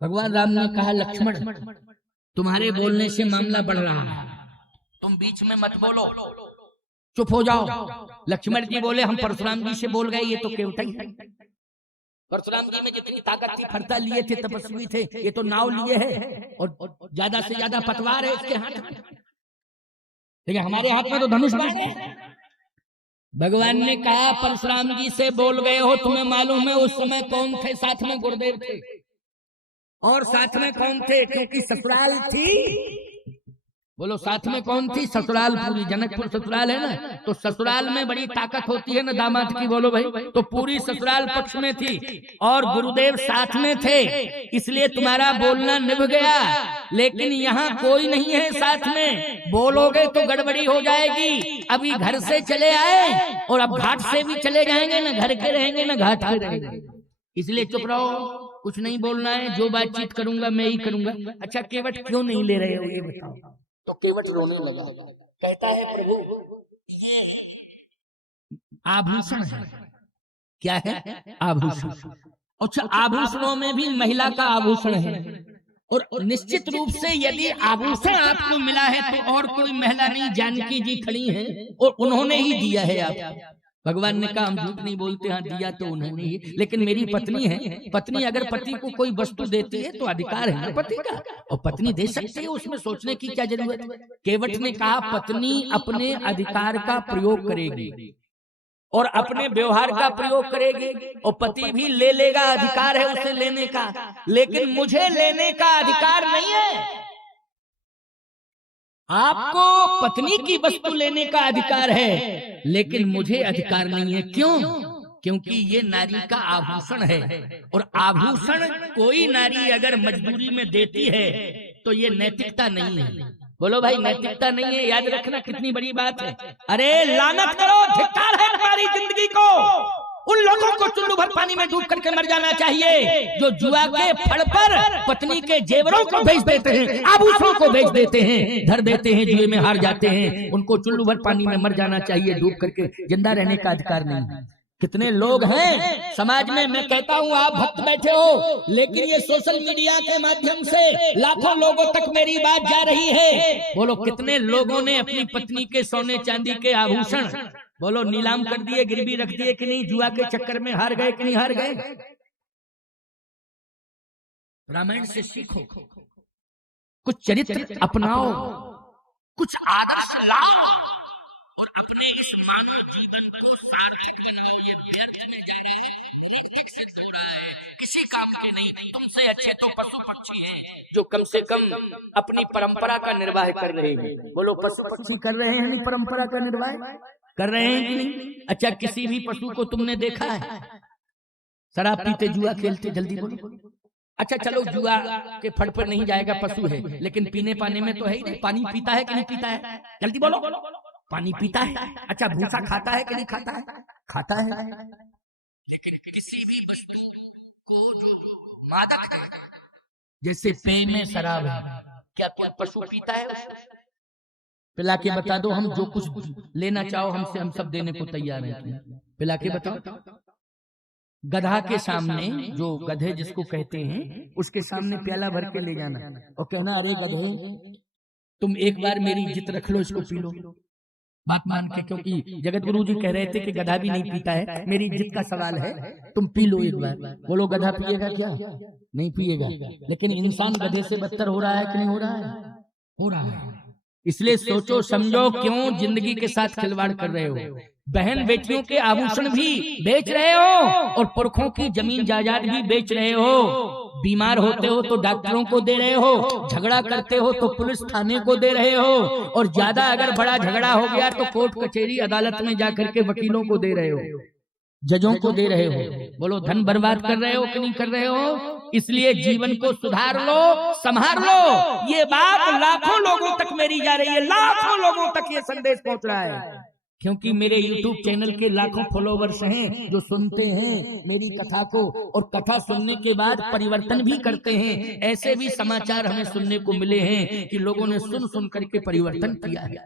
भगवान राम ने कहा लक्ष्मण तुम्हारे बोलने से मामला बढ़ रहा है, तुम बीच में मत बोलो, चुप हो जाओ। लक्ष्मण जी बोले हम परशुराम जी से बोल गए, ये तो केवट ही है। परशुराम जी में जितनी ताकत थी फरता लिए थे, तपस्वी थे, ये तो नाव लिए है और ज्यादा से ज्यादा पतवार है इसके हाथ में, लेकिन हमारे हाथ में तो धनुष बाण है। भगवान ने कहा परशुराम जी से बोल गए हो, तुम्हें मालूम है उस समय कौन थे साथ में? गुरुदेव थे। और साथ में कौन थे? क्योंकि ससुराल थी। बोलो साथ में कौन थी? ससुराल पूरी, जनकपुर ससुराल है ना, तो ससुराल में बड़ी ताकत होती है ना दामाद की। बोलो भाई, तो पूरी ससुराल पक्ष में थी और गुरुदेव साथ में थे, इसलिए तुम्हारा बोलना निभ गया। लेकिन यहाँ कोई नहीं है साथ में, बोलोगे तो गड़बड़ी हो जाएगी। अभी घर से चले आए और अब घाट से भी चले जाएंगे, ना घर के रहेंगे ना घाट के रहेंगे, इसलिए चुप रहो, कुछ नहीं बोलना है, जो बातचीत करूंगा मैं ही करूंगा। अच्छा केवट क्यों नहीं ले रहे हो ये बताओ? तो केवट रोने लगा, कहता है प्रभु ये आभूषण है। क्या है? आभूषण। अच्छा आभूषणों में भी महिला का आभूषण है, और निश्चित रूप से यदि आभूषण आपको मिला है तो और कोई महिला नहीं, जानकी जी खड़ी हैं और उन्होंने ही दिया है आपको। भगवान ने कहा हम झूठ नहीं बोलते, हाँ दिया तो उन्होंने ही, लेकिन मेरी पत्नी है। पत्नी अगर पति को कोई वस्तु देती है तो अधिकार है ना पति का, और पत्नी दे सकती है, उसमें सोचने की क्या जरूरत है? केवट ने कहा पत्नी अपने अधिकार का प्रयोग करेगी, और अपने व्यवहार का प्रयोग करेगी, और पति भी ले लेगा, अधिकार है उसे लेने का, लेकिन मुझे लेने का अधिकार नहीं है। आपको पत्नी की वस्तु लेने का अधिकार है, लेकिन मुझे अधिकार नहीं है। क्यों? क्योंकि ये नारी का आभूषण है, और आभूषण कोई नारी अगर मजबूरी में देती है तो ये नैतिकता नहीं है। बोलो भाई, नैतिकता नहीं है, याद रखना कितनी बड़ी बात है। अरे लानत करो, धिक्कार है तुम्हारी जिंदगी को। उन लोगों को चुल्लू भर पानी में डूब करके मर जाना चाहिए जो जुआ के फड़ पर पत्नी के जेवरों को बेच देते हैं, आभूषणों को बेच देते हैं, धर देते हैं, जुए में हार जाते हैं। उनको चुल्लू भर पानी में मर जाना चाहिए डूब करके, जिंदा रहने का अधिकार नहीं। कितने लोग हैं समाज में, मैं कहता हूं आप भक्त बैठे हो, लेकिन ये सोशल मीडिया के माध्यम से लाखों लोगों तक मेरी बात जा रही है। बोलो कितने लोगों ने अपनी पत्नी के सोने चांदी के आभूषण बोलो नीलाम कर दिए, गिरवी रख दिए कि नहीं? जुआ के चक्कर में हार गए कि नहीं हार गए? रामायण से सीखो, कुछ चरित्र अपनाओ, कुछ आदर्श लाओ, और अपने इस मानव जीवन को सार्थक बनाओ। ये व्यर्थ में जा रहे हैं, ऋतिक से हो रहा है, किसी काम के नहीं। तुमसे अच्छे तो पशु पक्षी हैं जो कम से कम अपनी परंपरा का निर्वाह कर रहे हैं। बोलो पशु पक्षी कर रहे हैं नहीं परंपरा का निर्वाह? कर रहे हैं कि नहीं? अच्छा, किसी भी पशु को तुमने देखा है शराब पीते जुआ खेलते? जल्दी बोलो। अच्छा चलो, जुआ के फड़ पर नहीं जाएगा, पशु है, लेकिन पीने पाने में तो है ही नहीं। पानी पीता है कि नहीं पीता है? जल्दी बोलो। पानी पीता है। अच्छा, भूसा खाता है कि नहीं खाता है? खाता है। लेकिन किसी भी वस्तु को जो मादक है, जैसे पेय में शराब है, क्या कोई पशु पीता है उसको? पिला के बता दो, हम जो कुछ लेना चाहो हमसे, हम सब देने को तैयार हैं। पिला के बताओ। गधा के सामने, जो गधे जिसको कहते हैं, उसके सामने प्याला भर के ले जाना और कहना, अरे गधे तुम एक बार मेरी जिद रख लो, इसको पी लो, बात मान के। क्योंकि जगत गुरु जी कह रहे थे कि गधा भी नहीं पीता है, मेरी जिद का सवाल है, तुम पी लो एक बार। बोलो गधा पिएगा क्या? नहीं पिएगा। लेकिन इंसान गधे से बदतर हो रहा है कि नहीं हो रहा है? हो रहा है। इसलिए सोचो समझो, क्यों जिंदगी के साथ खिलवाड़ कर रहे हो? बहन बेटियों के आभूषण भी बेच रहे हो, और पुरखों की जमीन जायदाद भी बेच रहे हो। बीमार होते हो तो डॉक्टरों को दे रहे हो, झगड़ा करते हो तो पुलिस थाने को दे रहे हो, और ज्यादा अगर बड़ा झगड़ा हो गया तो कोर्ट कचहरी अदालत में जाकर के वकीलों को दे रहे हो, जजों को दे रहे हो। बोलो धन बर्बाद कर रहे हो कि नहीं कर रहे हो? इसलिए जीवन को सुधार लो, संभाल लो। ये बात लाखों लोगों तक मेरी जा रही है, लाखों लोगों तक ये संदेश पहुंच रहा है, क्योंकि मेरे YouTube चैनल के लाखों फॉलोवर्स हैं जो सुनते हैं मेरी कथा को, और कथा सुनने के बाद परिवर्तन भी करते हैं। ऐसे भी समाचार हमें सुनने को मिले हैं कि लोगों ने सुन सुन करके परिवर्तन किया है।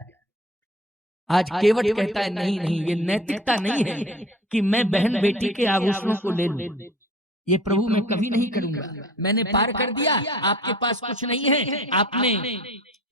आज केवट कहता है, नहीं नहीं, ये नैतिकता नहीं है कि मैं बहन बेटी के आभूषणों को ले लूं। ये प्रभु मैं कभी नहीं करूंगा। मैंने पार कर दिया, आपके पास कुछ नहीं है, आपने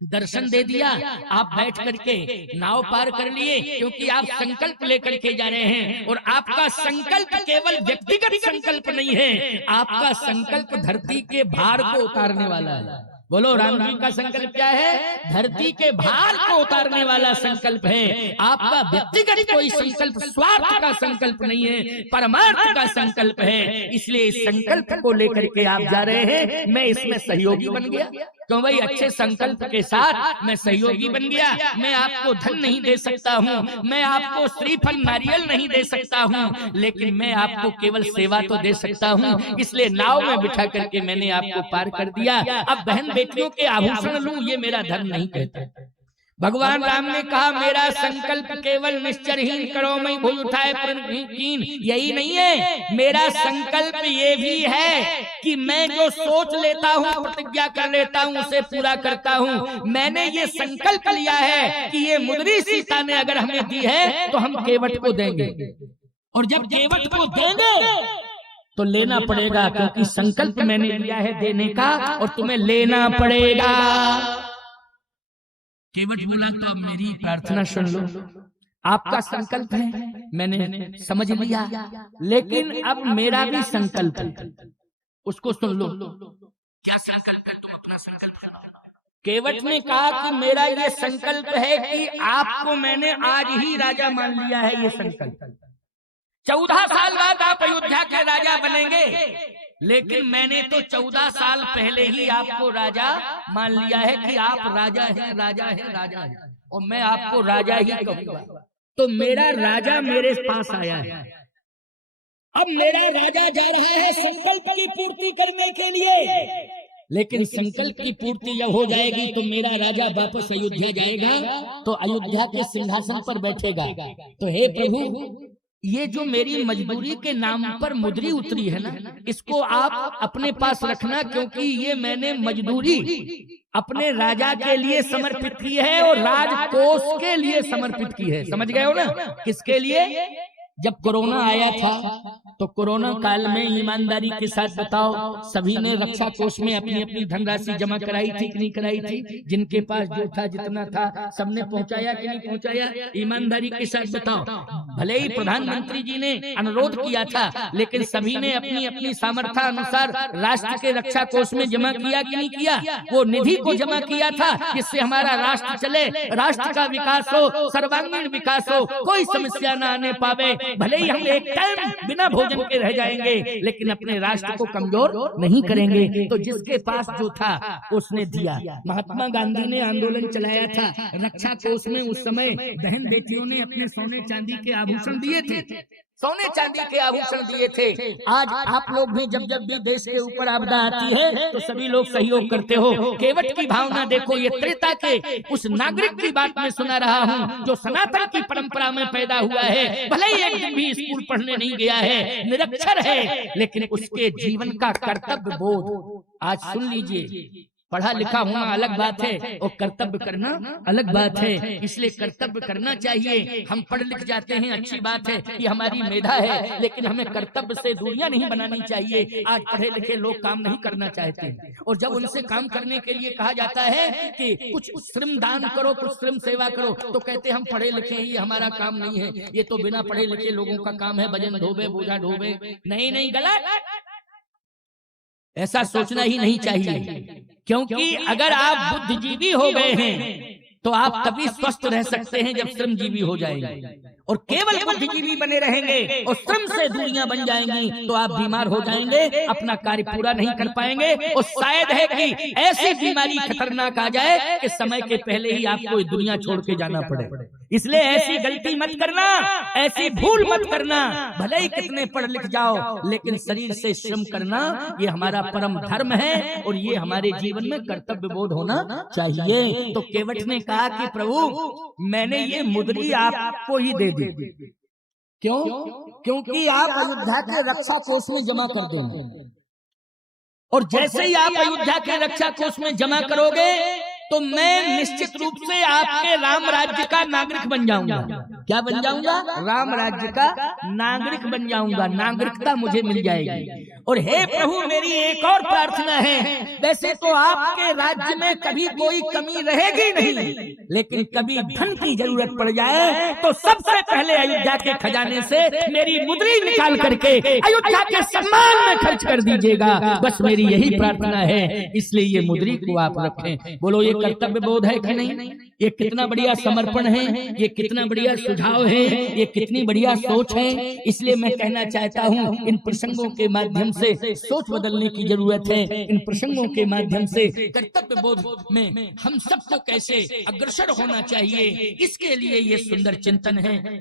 दर्शन दे दिया, आप बैठ करके नाव पार कर लिए, क्योंकि आप संकल्प लेकर के जा रहे हैं। और आपका संकल्प केवल व्यक्तिगत संकल्प नहीं है, आपका संकल्प धरती के भार को उतारने वाला है। बोलो राम जी का संकल्प क्या है? धरती के भार को उतारने वाला संकल्प है। आपका व्यक्तिगत कोई संकल्प, स्वार्थ का संकल्प नहीं है, परमार्थ का संकल्प है। इसलिए इस संकल्प को लेकर के आप जा रहे हैं। मैं इसमें सहयोगी बन गया, क्यों भाई? अच्छे संकल्प के साथ मैं सहयोगी बन गया। मैं आपको धन नहीं दे सकता हूँ, मैं आपको श्रीफल नारियल नहीं दे सकता हूँ, लेकिन मैं आपको केवल सेवा तो दे सकता हूँ। इसलिए नाव में बिठा करके मैंने आपको पार कर दिया। अब बहन बेटियों के आभूषण लूं, ये मेरा धर्म नहीं कहता। भगवान राम ने कहा, मेरा संकल्प केवल निश्चरहीन करो मैं भूल उठाए कीन, यही नहीं है। मेरा संकल्प ये भी है कि मैं जो सोच लेता हूँ, प्रतिज्ञा कर लेता हूँ, उसे पूरा करता हूँ। मैंने ये संकल्प लिया है कि ये मुद्री सीता ने अगर हमें दी है तो हम केवट को देंगे, और जब केवट को देंगे तो लेना पड़ेगा, क्योंकि संकल्प मैंने लिया है देने का, और तुम्हें लेना पड़ेगा। केवट बोला, तो मेरी प्रार्थना सुन लो। आपका संकल्प है, मैंने समझ लिया, लेकिन अब मेरा भी संकल्प है, उसको सुन लो। क्या संकल्प है? तुम अपना संकल्प सुनो। केवट ने कहा कि मेरा ये संकल्प है कि आपको मैंने आज ही राजा मान लिया है। ये संकल्प 14 साल बाद आप अयोध्या के राजा बनेंगे, लेकिन मैंने तो 14 साल पहले ही आपको राजा मान लिया है कि आप राजा हैं, राजा हैं, राजा हैं, और मैं आपको राजा ही कहूंगा। तो मेरा राजा मेरे पास आया है, अब मेरा राजा जा रहा है संकल्प की पूर्ति करने के लिए, लेकिन संकल्प की पूर्ति जब हो जाएगी तो मेरा राजा वापस अयोध्या जाएगा, तो अयोध्या के सिंहासन पर बैठेगा। तो हे प्रभु, ये जो मेरी मजदूरी के नाम पर मुद्री उतरी है ना, इसको आप अपने पास रखना, क्योंकि ये मैंने मजदूरी अपने राजा के लिए समर्पित की है और राजकोष के लिए समर्पित की है। समझ गए हो ना? किसके लिए? जब कोरोना आया था तो कोरोना काल में ईमानदारी के साथ बताओ, सभी ने रक्षा कोष में अपनी अपनी धनराशि जमा कराई थी कि नहीं कराई थी? जिनके पास जो था, जितना था, सबने पहुंचाया कि नहीं पहुंचाया? ईमानदारी के साथ बताओ। भले ही प्रधानमंत्री जी ने अनुरोध किया था, लेकिन सभी ने अपनी अपनी सामर्थ्य अनुसार राष्ट्र के रक्षा कोष में जमा किया कि नहीं किया? वो निधि को जमा किया था जिससे हमारा राष्ट्र चले, राष्ट्र का विकास हो, सर्वांगीण विकास हो, कोई समस्या न आने पावे। भले ही हम एक टाइम बिना भोजन के रह जाएंगे, लेकिन अपने राष्ट्र को कमजोर नहीं करेंगे। तो जिसके पास जो था उसने दिया। महात्मा गांधी ने आंदोलन चलाया था रक्षा कोष में, उस समय बहन बेटियों ने अपने सोने चांदी के आभूषण दिए थे, सोने चांदी के आभूषण दिए थे। आज आप लोग भी जब जब भी देश के ऊपर आपदा आती है तो सभी लोग सहयोग करते हो। केवट की भावना देखो, ये त्रेता के उस नागरिक की बात में सुना रहा हूँ जो सनातन की परंपरा में पैदा हुआ है, भले ही एक दिन भी स्कूल पढ़ने नहीं गया है, निरक्षर है, लेकिन उसके जीवन का कर्तव्य बोध आज सुन लीजिए। पढ़ा लिखा होना अलग बात है और कर्तव्य करना अलग बात है, इसलिए कर्तव्य करना चाहिए। हम पढ़ लिख जाते हैं, अच्छी बात है कि हमारी मेधा है, लेकिन हमें कर्तव्य से दूरियां नहीं बनानी चाहिए। आज पढ़े लिखे लोग काम नहीं करना चाहते, और जब उनसे काम करने के लिए कहा जाता है कि कुछ श्रम दान करो, कुछ श्रम सेवा करो, तो कहते हम पढ़े लिखे हैं, ये हमारा काम नहीं है, ये तो बिना पढ़े लिखे लोगों का काम है, वजन ढोबे, बोझा ढोबे। नहीं नहीं, गलत, ऐसा सोचना ही नहीं चाहिए। क्योंकि अगर आप बुद्धिजीवी हो गए हैं तो आप तभी स्वस्थ रह सकते हैं जब श्रमजीवी हो जाएंगे, और केवल बुद्धिजीवी बने रहेंगे और श्रम से दूरियां बन जाएंगी तो आप बीमार हो जाएंगे, अपना कार्य पूरा नहीं कर पाएंगे, और शायद है कि ऐसी बीमारी खतरनाक आ जाए कि समय के पहले ही आपको दुनिया छोड़ के जाना पड़े। इसलिए ऐसी गलती मत करना, ऐसी भूल मत करना। भले ही कितने पढ़ लिख जाओ, लेकिन शरीर से श्रम करना ये हमारा परम धर्म है, और ये हमारे जीवन में कर्तव्य बोध होना चाहिए। तो केवट ने कहा कि प्रभु, मैंने ये मुद्री आपको ही दे दी। क्यों? क्योंकि आप अयोध्या के रक्षा कोष में जमा कर देंगे, और जैसे ही आप अयोध्या के रक्षा कोष में जमा करोगे तो मैं निश्चित रूप से आपके राम राज्य का नागरिक बन जाऊंगा। क्या बन जाऊंगा? राम राज्य का नागरिक बन जाऊंगा, नागरिकता मुझे मिल जाएगी। और हे प्रभु, मेरी एक और प्रार्थना है, वैसे तो आपके राज्य में कभी कोई कमी रहेगी नहीं, लेकिन कभी धन की जरूरत पड़ जाए तो सबसे पहले अयोध्या के खजाने से मेरी मुद्री निकाल करके अयोध्या के सम्मान में खर्च कर दीजिएगा। बस मेरी यही प्रार्थना है, इसलिए ये मुद्री को आप रखें। बोलो, ये कर्तव्य बोध है कि नहीं? ये कितना बढ़िया समर्पण है, ये कितना बढ़िया सुझाव है, ये कितनी बढ़िया सोच है। इसलिए मैं कहना चाहता हूँ, इन प्रसंगों के माध्यम से सोच बदलने की जरूरत है। इन प्रसंगों के माध्यम से कर्तव्य बोध में हम सबको कैसे अग्रसर होना चाहिए, इसके लिए ये सुंदर चिंतन है।